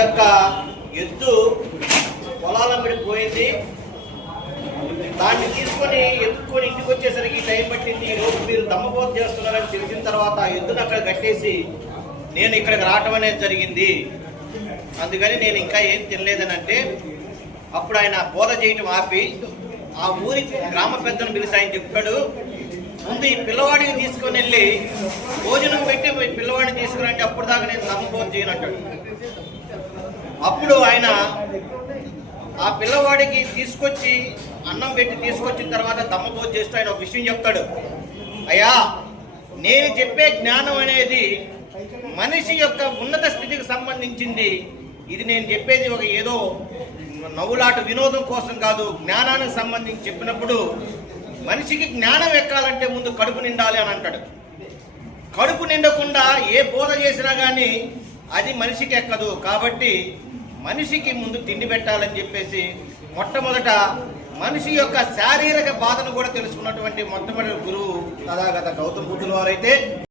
యొక్క ఎద్దు పొలాలమ్మడి పోయింది. దాన్ని తీసుకొని ఎత్తుకొని ఇంటికి వచ్చేసరికి టైం పట్టింది. ఈరోజు మీరు దమ్మపోత చేస్తున్నారని తెలిసిన తర్వాత ఎద్దును అక్కడ కట్టేసి నేను ఇక్కడికి రావటం అనేది జరిగింది. అందుకని నేను ఇంకా ఏం తినలేదని అంటే అప్పుడు ఆయన బోధ చేయటం ఆపి ఆ ఊరి గ్రామ పెద్దను పిలిచి ఆయన చెప్పాడు, ముందు ఈ పిల్లవాడిని తీసుకొని వెళ్ళి భోజనం పెట్టి పిల్లవాడిని తీసుకుని అంటే అప్పుడు దాకా నేను దమ్మపోత చేయనంటాడు. అప్పుడు ఆయన ఆ పిల్లవాడికి తీసుకొచ్చి అన్నం పెట్టి తీసుకొచ్చిన తర్వాత దమ్మపోత చేస్తూ ఆయన ఒక విషయం చెప్తాడు, అయ్యా నేను చెప్పే జ్ఞానం అనేది మనిషి యొక్క ఉన్నత స్థితికి సంబంధించింది. ఇది నేను చెప్పేది ఒక ఏదో నవ్వులాట వినోదం కోసం కాదు, జ్ఞానానికి సంబంధించి చెప్పినప్పుడు మనిషికి జ్ఞానం ఎక్కాలంటే ముందు కడుపు నిండాలి అని అంటాడు. కడుపు నిండకుండా ఏ బోధ చేసినా కానీ అది మనిషికి ఎక్కదు. కాబట్టి మనిషికి ముందు తిండి పెట్టాలని చెప్పేసి మొట్టమొదట మనిషి యొక్క శారీరక బాధను కూడా తెలుసుకున్నటువంటి మొట్టమొదటి గురువు తథాగత గౌతమ బుద్ధుల వారైతే